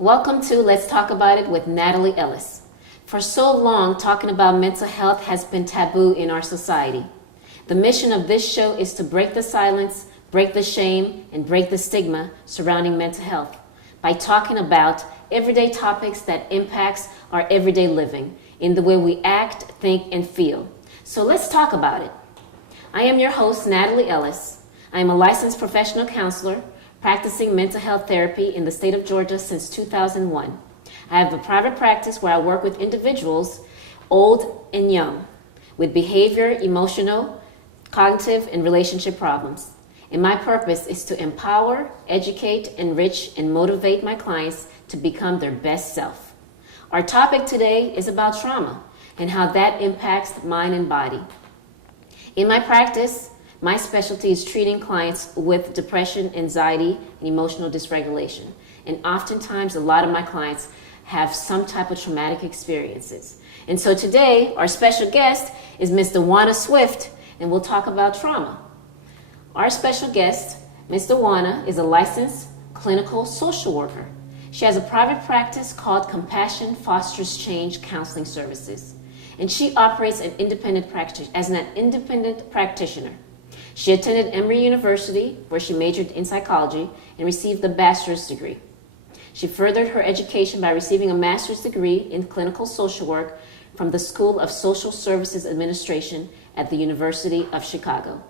Welcome to Let's Talk About It with Nathalie Ellis. For so long, talking about mental health has been taboo in our society. The mission of this show is to break the silence, break the shame, and break the stigma surrounding mental health by talking about everyday topics that impacts our everyday living in the way we act, think, and feel. So let's talk about it. I am your host, Nathalie Ellis. I am a licensed professional counselor practicing mental health therapy in the state of Georgia since 2001. I have a private practice where I work with individuals, old and young, with behavior, emotional, cognitive, and relationship problems. And my purpose is to empower, educate, enrich, and motivate my clients to become their best self. Our topic today is about trauma and how that impacts mind and body. In my practice, my specialty is treating clients with depression, anxiety, and emotional dysregulation. And oftentimes, a lot of my clients have some type of traumatic experiences. And so today, our special guest is Ms. Djuana Swift, and we'll talk about trauma. Our special guest, Ms. Djuana, is a licensed clinical social worker. She has a private practice called Compassion Fosters Change Counseling Services, and she operates as an independent practitioner. She attended Emory University, where she majored in psychology and received a bachelor's degree. She furthered her education by receiving a master's degree in clinical social work from the School of Social Services Administration at the University of Chicago.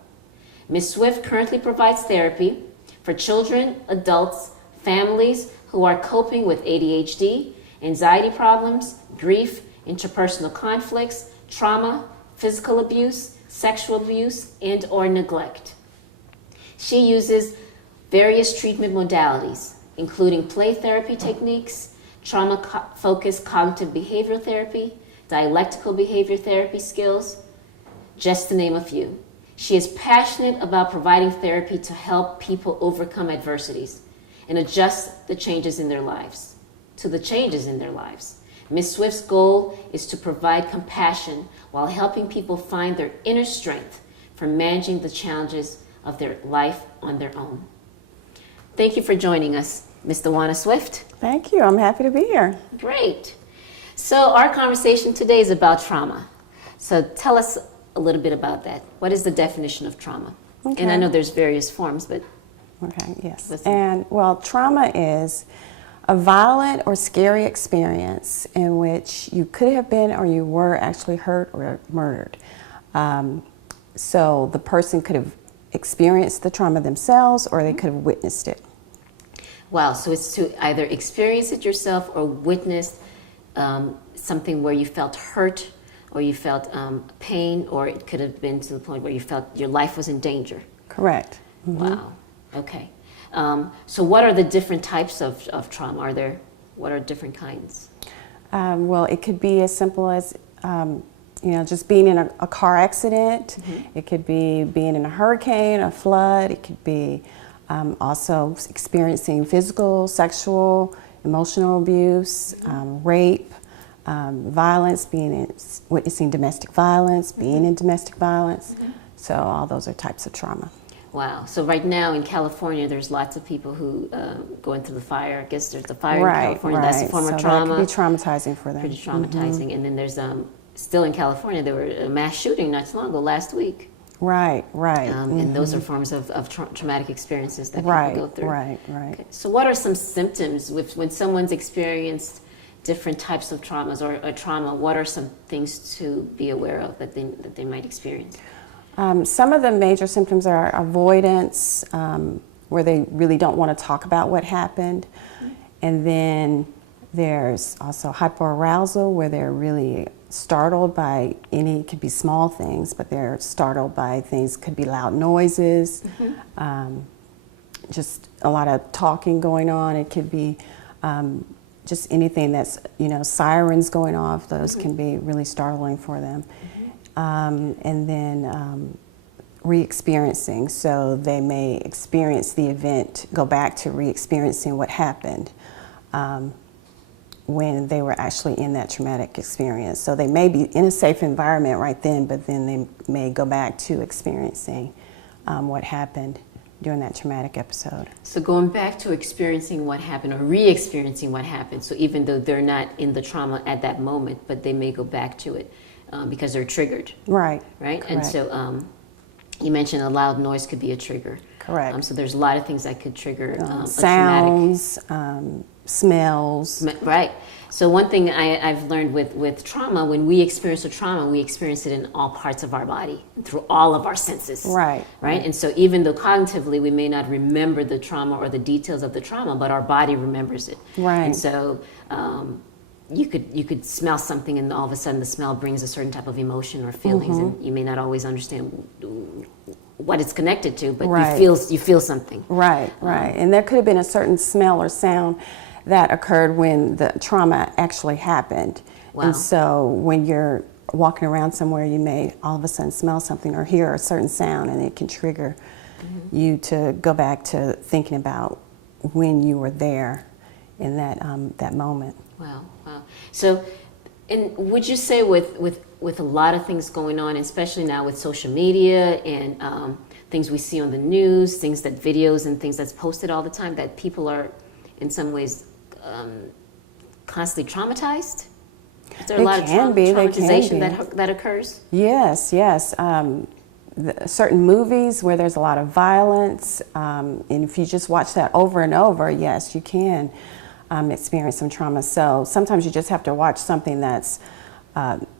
Ms. Swift currently provides therapy for children, adults, families who are coping with ADHD, anxiety problems, grief, interpersonal conflicts, trauma, physical abuse, sexual abuse, and or neglect. She uses various treatment modalities, including play therapy techniques, trauma-focused cognitive behavioral therapy, dialectical behavior therapy skills, just to name a few. She is passionate about providing therapy to help people overcome adversities and adjust the changes in their lives, to the changes in their lives. Ms. Swift's goal is to provide compassion while helping people find their inner strength for managing the challenges of their life on their own. Thank you for joining us, Ms. Djuana Swift. Thank you. I'm happy to be here. Great. So our conversation today is about trauma. So tell us a little bit about that. What is the definition of trauma? Okay. And I know there's various forms, but... Okay, yes. And, well, trauma is a violent or scary experience in which you could have been or you were actually hurt or murdered. So the person could have experienced the trauma themselves or they could have witnessed it. Wow, so it's to either experience it yourself or witness something where you felt hurt or you felt pain, or it could have been to the point where you felt your life was in danger. Correct. Mm-hmm. Wow, okay. So what are the different types of trauma? What are different kinds? Well, it could be as simple as, just being in a car accident. Mm-hmm. It could be being in a hurricane, a flood. It could be also experiencing physical, sexual, emotional abuse, rape, violence, witnessing domestic violence, being in domestic violence. Mm-hmm. So all those are types of trauma. Wow. So right now in California, there's lots of people who go into the fire. I guess there's the fire in California. Right. That's a form of trauma. That can be traumatizing for them. Pretty traumatizing. Mm-hmm. And then there's still in California, there were a mass shooting not too long ago, last week. Right. Mm-hmm. And those are forms of traumatic experiences that people go through. Right. Okay. So what are some symptoms when someone's experienced different types of traumas or trauma? What are some things to be aware of that they might experience? Some of the major symptoms are avoidance, where they really don't want to talk about what happened. Mm-hmm. And then there's also hyperarousal, where they're really startled by it could be small things, but they're startled by things, could be loud noises, mm-hmm. Just a lot of talking going on. It could be just anything that's, sirens going off. Those mm-hmm. can be really startling for them. Mm-hmm. And then re-experiencing, so they may experience the event, go back to re-experiencing what happened when they were actually in that traumatic experience. So they may be in a safe environment right then, but then they may go back to experiencing what happened during that traumatic episode. So going back to experiencing what happened or re-experiencing what happened, so even though they're not in the trauma at that moment, but they may go back to it because they're triggered. Right. Right? Correct. And so you mentioned a loud noise could be a trigger. Correct. So there's a lot of things that could trigger sounds, smells. Right. So one thing I've learned with trauma, when we experience a trauma, we experience it in all parts of our body, through all of our senses. Right. Right. And so even though cognitively we may not remember the trauma or the details of the trauma, but our body remembers it. Right. And so you could smell something, and all of a sudden the smell brings a certain type of emotion or feelings, and you may not always understand what it's connected to, but you feel something. Right, right. And there could have been a certain smell or sound that occurred when the trauma actually happened. Wow. And so when you're walking around somewhere, you may all of a sudden smell something or hear a certain sound, and it can trigger you to go back to thinking about when you were there in that moment. Wow, wow. So, and would you say with a lot of things going on, especially now with social media and things we see on the news, things that videos and things that's posted all the time, that people are in some ways constantly traumatized? Is there a lot of traumatization that occurs? Yes, yes. Certain movies where there's a lot of violence, and if you just watch that over and over, yes, you can experience some trauma. So sometimes you just have to watch something that's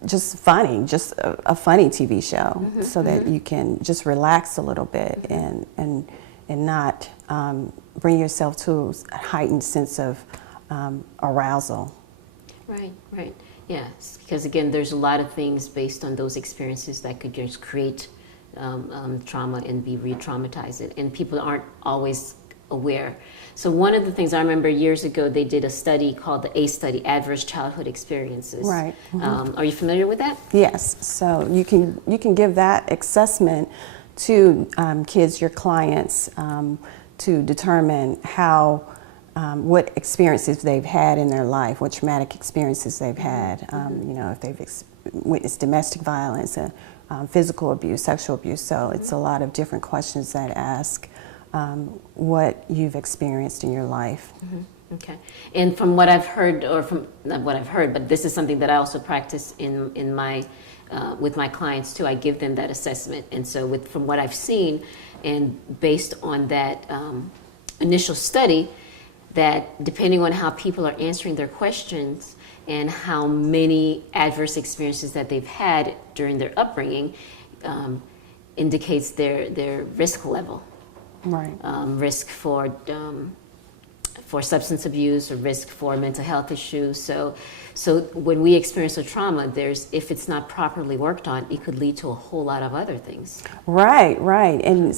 just funny, just a funny TV show, so that you can just relax a little bit and not bring yourself to a heightened sense of arousal. Right, right. Yes, because again, there's a lot of things based on those experiences that could just create trauma and be re-traumatized, and people aren't always aware. So one of the things I remember years ago, they did a study called the ACE study, Adverse Childhood Experiences. Right. Are you familiar with that? Yes. So you can give that assessment to kids, your clients, to determine how what experiences they've had in their life, what traumatic experiences they've had. If they've witnessed domestic violence, physical abuse, sexual abuse. So it's a lot of different questions that ask what you've experienced in your life. Okay. And from what I've heard, or from not what I've heard, but this is something that I also practice in my with my clients too. I give them that assessment, and so from what I've seen, and based on that initial study, that depending on how people are answering their questions and how many adverse experiences that they've had during their upbringing, indicates their risk level. Right. Risk for substance abuse or risk for mental health issues. So when we experience a trauma, if it's not properly worked on, it could lead to a whole lot of other things. Right, right. And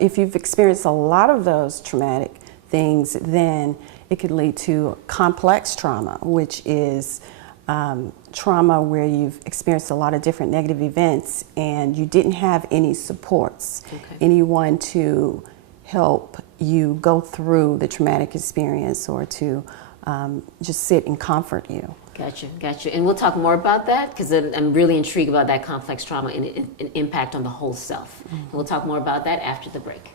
if you've experienced a lot of those traumatic things, then it could lead to complex trauma, which is trauma where you've experienced a lot of different negative events and you didn't have any supports, anyone to help you go through the traumatic experience or to just sit and comfort you. Gotcha. And we'll talk more about that because I'm really intrigued about that complex trauma and an impact on the whole self. And we'll talk more about that after the break.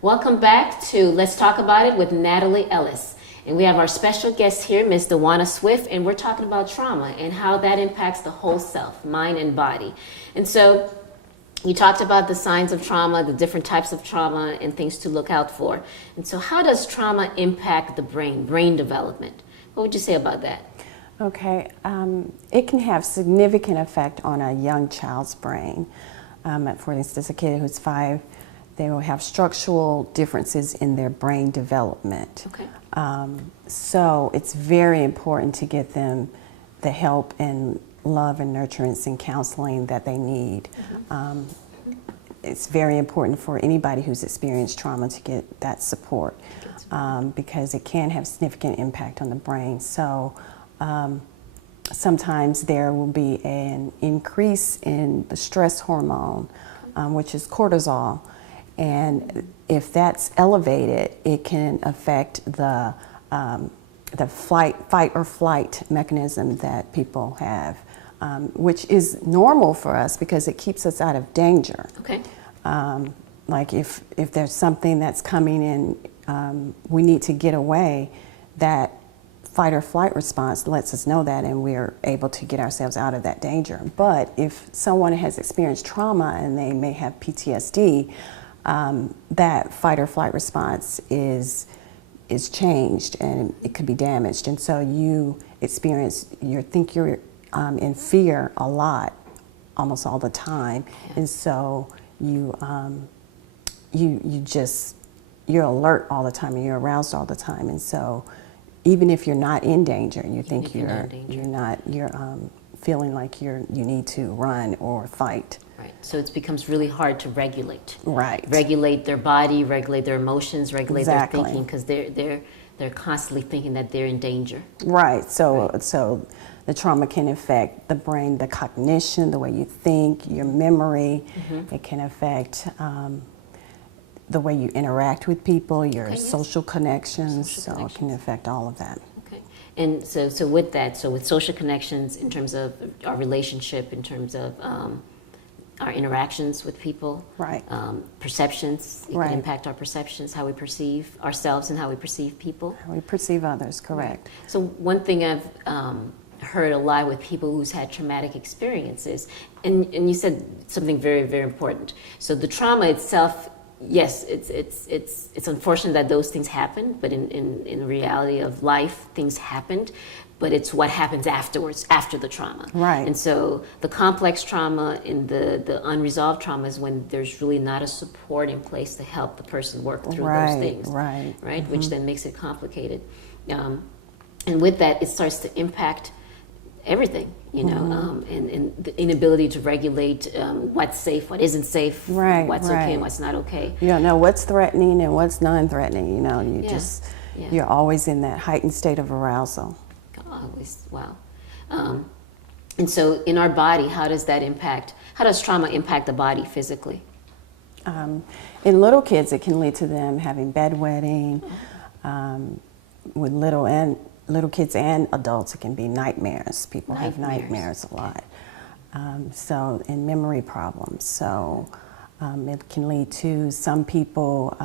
Welcome back to Let's Talk About It with Nathalie Ellis. And we have our special guest here, Ms. Djuana Swift, and we're talking about trauma and how that impacts the whole self, mind and body. And so you talked about the signs of trauma, the different types of trauma and things to look out for. And so how does trauma impact the brain development? What would you say about that? Okay, it can have significant effect on a young child's brain. For instance, a kid who's 5, they will have structural differences in their brain development. Okay. So it's very important to get them the help and love and nurturance and counseling that they need. It's very important for anybody who's experienced trauma to get that support because it can have significant impact on the brain. So sometimes there will be an increase in the stress hormone, which is cortisol. And if that's elevated, it can affect the fight or flight mechanism that people have, which is normal for us because it keeps us out of danger. Okay. Like if there's something that's coming in, we need to get away, that fight or flight response lets us know that, and we're able to get ourselves out of that danger. But if someone has experienced trauma and they may have PTSD, that fight or flight response is changed and it could be damaged. And so you think you're in fear a lot, almost all the time. Yeah. And so you're alert all the time and you're aroused all the time. And so even if you're not in danger and you think you're feeling like you need to run or fight. Right. So it becomes really hard to regulate. Right. Regulate their body, regulate their emotions, regulate Exactly. their thinking, because they're constantly thinking that they're in danger. Right. So the trauma can affect the brain, the cognition, the way you think, your memory. Mm-hmm. It can affect the way you interact with people, your social connections. It can affect all of that. Okay. And so with that, so with social connections, in terms of our relationship, in terms of our interactions with people, right? Perceptions, it right. can impact our perceptions, how we perceive ourselves and how we perceive people. How we perceive others, correct. Right. So one thing I've heard a lot with people who's had traumatic experiences, and you said something very, very important. So the trauma itself, yes, it's unfortunate that those things happen, but in the reality of life, things happened. But it's what happens afterwards, after the trauma. Right. And so the complex trauma and the unresolved trauma is when there's really not a support in place to help the person work through those things. Right. Mm-hmm. Which then makes it complicated. And with that, it starts to impact everything, mm-hmm. And the inability to regulate what's safe, what isn't safe, what's okay and what's not okay. You don't know what's threatening and what's non-threatening. You're always in that heightened state of arousal. Always, wow. And so in our body, how does trauma impact the body physically? In little kids, it can lead to them having bedwetting. With little kids and adults, it can be nightmares. People have nightmares a lot. And memory problems. So it can lead to some people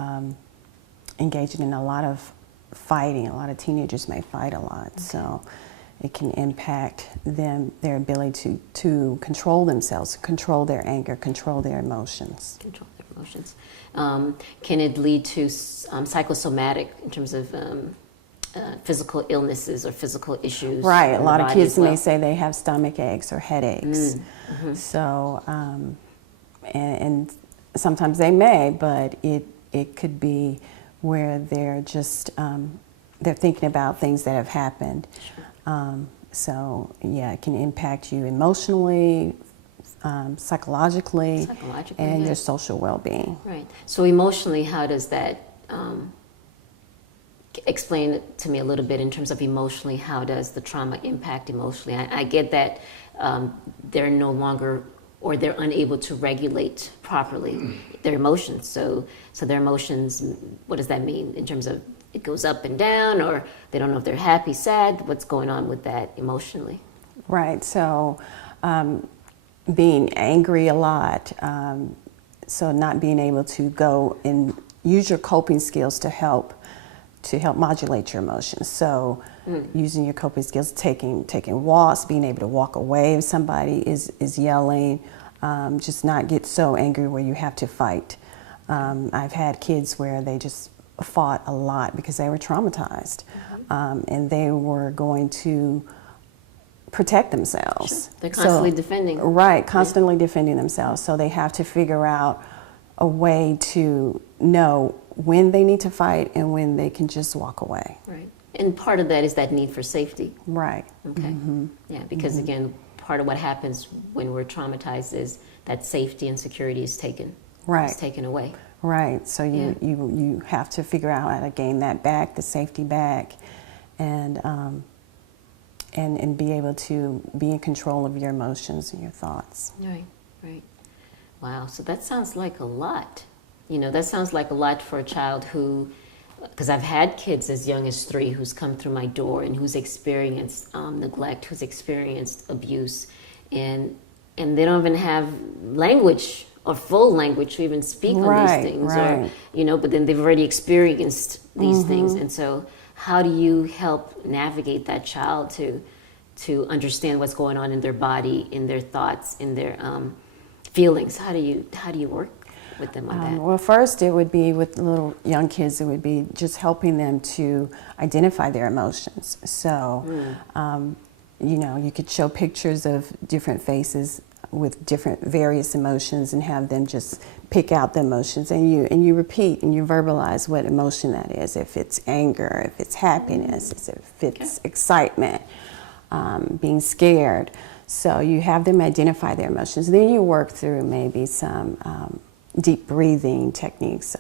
engaging in a lot of fighting. A lot of teenagers may fight a lot. Okay. So it can impact their ability to control themselves, control their anger, control their emotions. Can it lead to psychosomatic in terms of physical illnesses or physical issues? Right. A lot of kids may say they have stomach aches or headaches. Mm-hmm. So, and sometimes they may, but it could be where they're just they're thinking about things that have happened. Sure. It can impact you emotionally, psychologically, and your social well-being. Right. So emotionally, how does that explain it to me a little bit in terms of emotionally? How does the trauma impact emotionally? I get that they're no longer, or they're unable to regulate properly their emotions. So their emotions, what does that mean in terms of it goes up and down, or they don't know if they're happy, sad? What's going on with that emotionally? Right. So being angry a lot, so not being able to go and use your coping skills to help modulate your emotions. So using your coping skills, taking walks, being able to walk away if somebody is yelling, just not get so angry where you have to fight. I've had kids where they just fought a lot because they were traumatized, and they were going to protect themselves. Sure. They're constantly defending. Right, constantly defending themselves. So they have to figure out a way to know when they need to fight and when they can just walk away. Right. And part of that is that need for safety. Right. Okay. Mm-hmm. Yeah, because again, part of what happens when we're traumatized is that safety and security is taken. Right. It's taken away. Right. So you have to figure out how to gain that back, the safety back, and be able to be in control of your emotions and your thoughts. Right. Right. Wow. So that sounds like a lot. That sounds like a lot for a child who, because I've had kids as young as 3 who's come through my door and who's experienced neglect, who's experienced abuse, and they don't even have language or full language to even speak on these things, right. or but then they've already experienced these things, and so how do you help navigate that child to understand what's going on in their body, in their thoughts, in their feelings? How do you work with them on that? Well, first it would be with little young kids, it would be just helping them to identify their emotions. So, you could show pictures of different faces with different various emotions and have them just pick out the emotions, and you repeat and you verbalize what emotion that is. If it's anger, if it's happiness, if it's excitement, being scared. So you have them identify their emotions. Then you work through maybe some deep breathing techniques,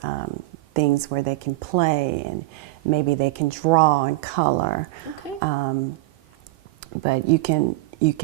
things where they can play and maybe they can draw and color. Okay. But you can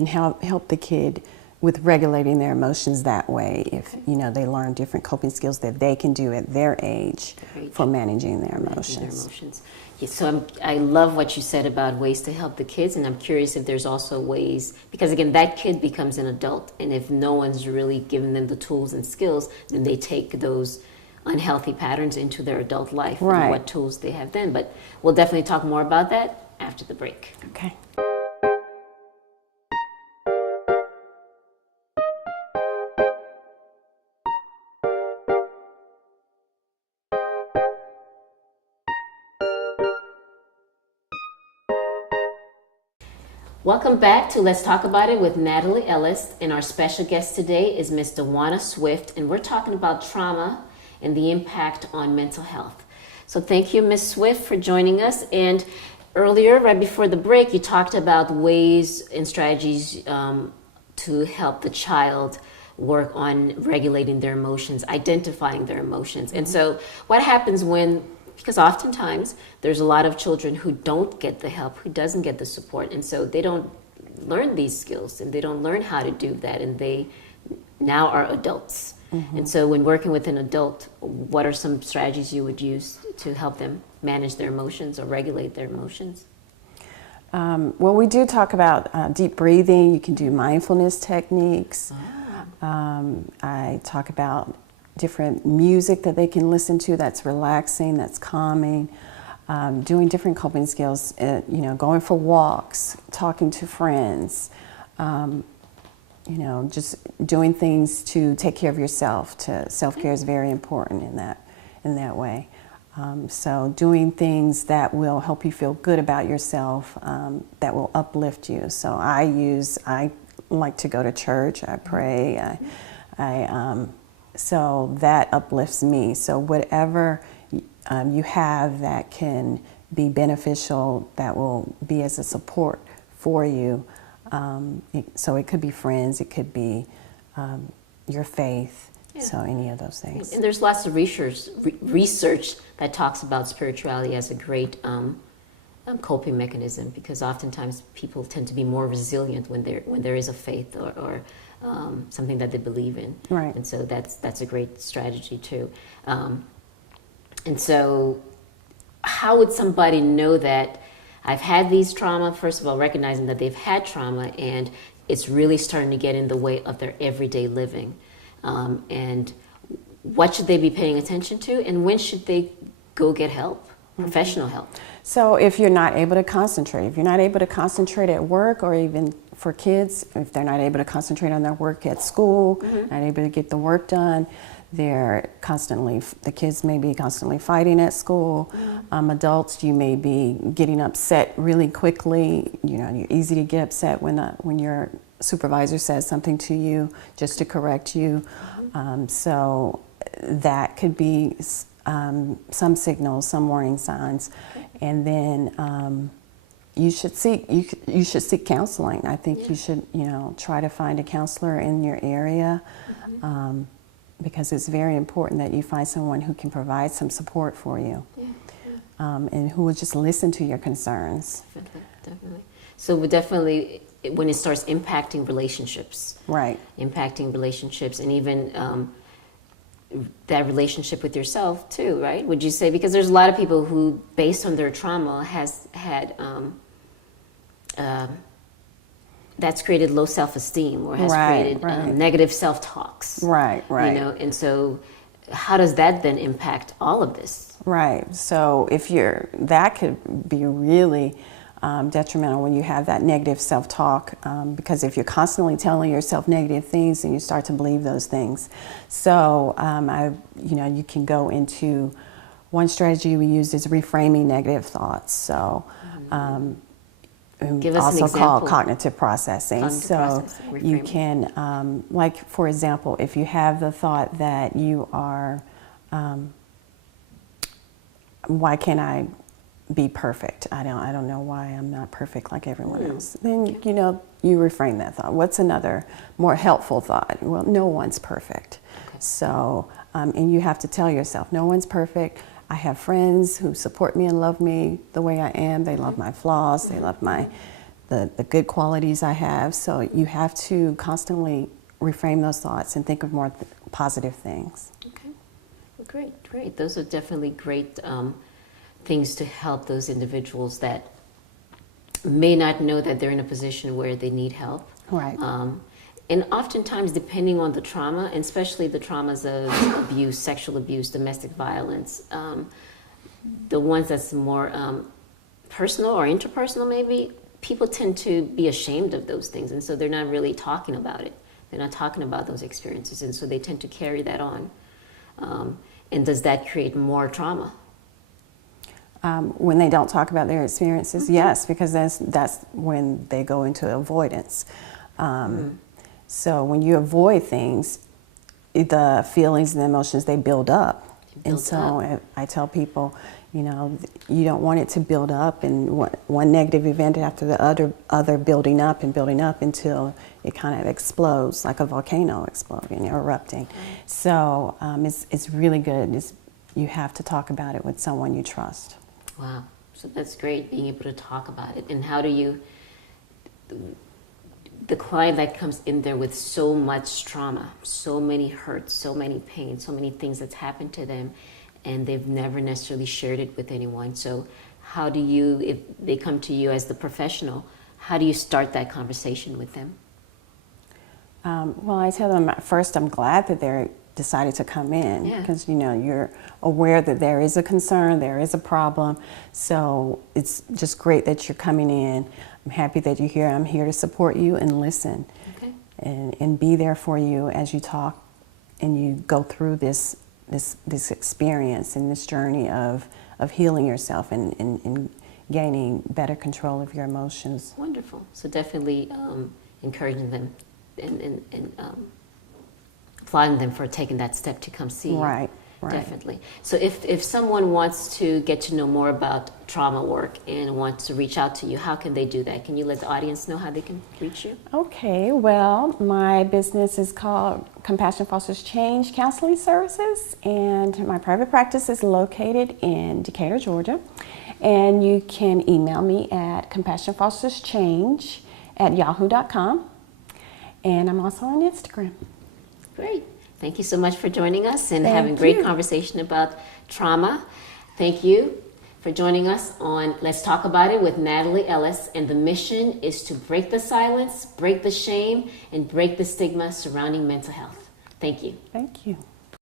help the kid with regulating their emotions that way if they learn different coping skills that they can do at their age for managing their emotions. Yeah, so I love what you said about ways to help the kids, and I'm curious if there's also ways, because again, that kid becomes an adult, and if no one's really giving them the tools and skills, then they take those unhealthy patterns into their adult life, and what tools they have then. But we'll definitely talk more about that after the break. Okay. Welcome back to Let's Talk About It with Nathalie Ellis, and our special guest today is Ms. Djuana Swift, and we're talking about trauma and the impact on mental health. So thank you, Ms. Swift, for joining us. And earlier, right before the break, you talked about ways and strategies to help the child work on regulating their emotions, identifying their emotions. And so what happens because oftentimes there's a lot of children who don't get the help, who doesn't get the support, and so they don't learn these skills and they don't learn how to do that, and they now are adults. And so when working with an adult, what are some strategies you would use to help them manage their emotions or regulate their emotions? Well, we do talk about deep breathing. You can do mindfulness techniques. I talk about different music that they can listen to that's relaxing, that's calming, doing different coping skills, going for walks, talking to friends, just doing things to take care of yourself. Self-care is very important in that way. So doing things that will help you feel good about yourself, that will uplift you. So I like to go to church, I pray, so that uplifts me. So whatever you have that can be beneficial, that will be as a support for you. So it could be friends, it could be your faith. Yeah. So any of those things. And there's lots of research that talks about spirituality as a great coping mechanism, because oftentimes people tend to be more resilient when there is a faith or something that they believe in. Right. And so that's a great strategy too. And so how would somebody know that I've had these trauma? First of all, recognizing that they've had trauma and it's really starting to get in the way of their everyday living. And what should they be paying attention to, and when should they go get help, professional help? So if you're not able to concentrate, at work, or even for kids, if they're not able to concentrate on their work at school, not able to get the work done, the kids may be constantly fighting at school. Adults, you may be getting upset really quickly. You're easy to get upset when your supervisor says something to you just to correct you. So that could be some signals, some warning signs. And then you should seek counseling. I think you should try to find a counselor in your area, because it's very important that you find someone who can provide some support for you, and who will just listen to your concerns. Definitely. So definitely, when it starts impacting relationships, right? Impacting relationships, and even that relationship with yourself too, right? Would you say? Because there's a lot of people who, based on their trauma, has had that's created low self-esteem or has created negative self-talks. Right. You know, and so how does that then impact all of this? Right. So that could be really detrimental when you have that negative self-talk, because if you're constantly telling yourself negative things, then you start to believe those things. So you can go into one strategy we use is reframing negative thoughts. So give us also an example. called cognitive processing. You can, like for example, if you have the thought that you are, why can't I be perfect? I don't know why I'm not perfect like everyone else. Then you reframe that thought. What's another more helpful thought? Well, no one's perfect. Okay. So and you have to tell yourself, no one's perfect. I have friends who support me and love me the way I am. They love my flaws. They love the good qualities I have. So you have to constantly reframe those thoughts and think of more positive things. Okay, well, great. Those are definitely great things to help those individuals that may not know that they're in a position where they need help. Right. And oftentimes, depending on the trauma, and especially the traumas of abuse, sexual abuse, domestic violence, the ones that's more personal or interpersonal maybe, people tend to be ashamed of those things. And so they're not really talking about it. They're not talking about those experiences. And so they tend to carry that on. And does that create more trauma? When they don't talk about their experiences, yes, because that's when they go into avoidance. So when you avoid things, the feelings and the emotions, they build up. I tell people, you don't want it to build up, and one negative event after the other building up until it kind of explodes, like a volcano exploding, erupting. So it's really good. You have to talk about it with someone you trust. Wow. So that's great, being able to talk about it. And how do you, the client that comes in there with so much trauma, so many hurts, so many pains, so many things that's happened to them, and they've never necessarily shared it with anyone. So how do you, if they come to you as the professional, how do you start that conversation with them? Well, I tell them first, I'm glad that they're decided to come in, because you're aware that there is a concern, there is a problem. So it's just great that you're coming in. I'm happy that you're here. I'm here to support you and listen, and be there for you as you talk and you go through this experience and this journey of healing yourself and gaining better control of your emotions. Wonderful. So definitely encouraging them and applauding them for taking that step to come see you. Right. Definitely. So if someone wants to get to know more about trauma work and wants to reach out to you, how can they do that? Can you let the audience know how they can reach you? Okay, well, my business is called Compassion Fosters Change Counseling Services, and my private practice is located in Decatur, Georgia. And you can email me at compassionfosterschange@yahoo.com. And I'm also on Instagram. Great. Thank you so much for joining us and having a great conversation about trauma. Thank you for joining us on Let's Talk About It with Nathalie Ellis. And the mission is to break the silence, break the shame, and break the stigma surrounding mental health. Thank you. Thank you.